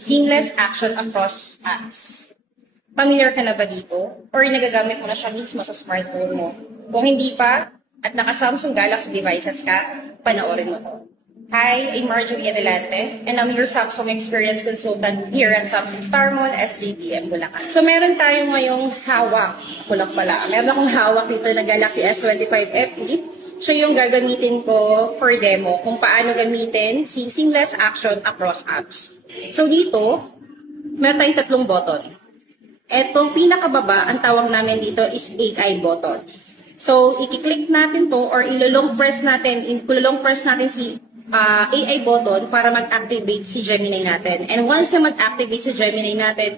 Seamless action across apps. Familiar ka na ba dito? Or nagagamit mo na siya mismo sa smartphone mo? Kung hindi pa, at naka-Samsung Galaxy devices ka, panoorin mo to. Hi, I'm Marjorie Adelante, and I'm your Samsung Experience Consultant here at Samsung Star Mall, SJDM, Bulacan. So meron tayong ngayong hawak, kulak pala. Meron akong hawak dito na Galaxy S25 FE. Siya yung gagamitin ko for demo kung paano gamitin si seamless action across apps. So dito, meron tayong tatlong button. Etong pinakababa, ang tawag namin dito is AI button. So, i-click natin to or ilolong press natin si AI button para mag-activate si Gemini natin. And once na mag-activate si Gemini natin,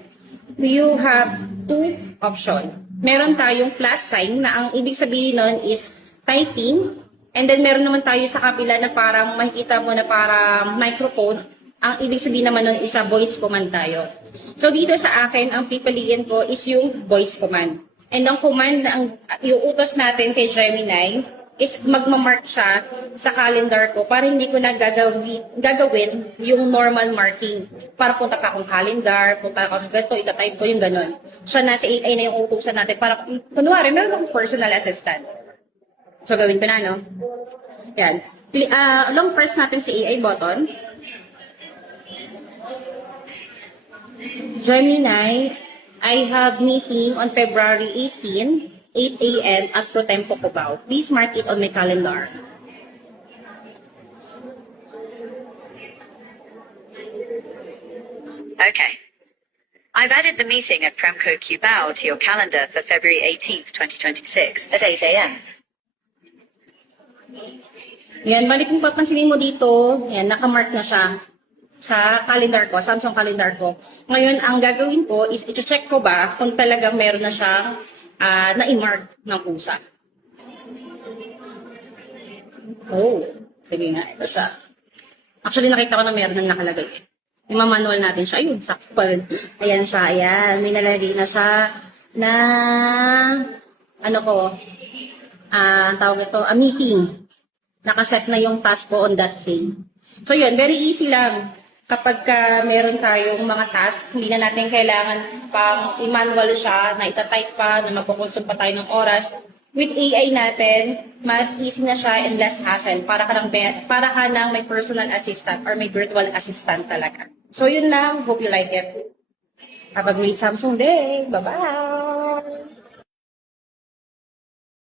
you have two options. Meron tayong plus sign na ang ibig sabihin nun is typing. And then meron naman tayo sa kapila na parang makikita mo na parang microphone. Ang ibig sabihin naman nun is a voice command tayo. So dito sa akin, ang pipiliin ko is yung voice command. And ang command na ang iuutos natin kay Gemini is magmamark siya sa calendar ko para hindi ko na gagawin yung normal marking. Para punta pa akong calendar, punta ako sa ganito, itatype ko yung ganon. Siya na sa AI na yung utusan natin para, kunwari, meron akong personal assistant. So gawin ko na, no? Yan. Long press natin si AI button. Gemini, I have meeting on February 18, 8 a.m. at Pro Tempo Cubao. Please mark it on my calendar. Okay. I've added the meeting at Premco Cubao to your calendar for February 18th, 2026 at 8 a.m. Yan, balik kung papansinin mo dito, yan, nakamark na siya sa calendar ko, Samsung calendar ko. Ngayon, ang gagawin ko is i-check ko ba kung talagang meron na siyang na-mark ng pusa. Oh, sige nga, ito siya. Actually, nakita ko na meron na nakalagay. Ima-manual natin siya. Ayun, sakto pa rin. Ayan siya, ayan. May nalagay na siya na, tawag ito, a meeting. Nakaset na yung task ko on that day. So yun, very easy lang. Kapag meron tayong mga task, hindi na natin kailangan pang i-manual siya, na itatype pa, na magkukonsume pa tayo ng oras. With AI natin, mas easy na siya and less hassle. Para ka ng may personal assistant or may virtual assistant talaga. So yun lang. Hope you like it. Have a great Samsung day. Bye-bye!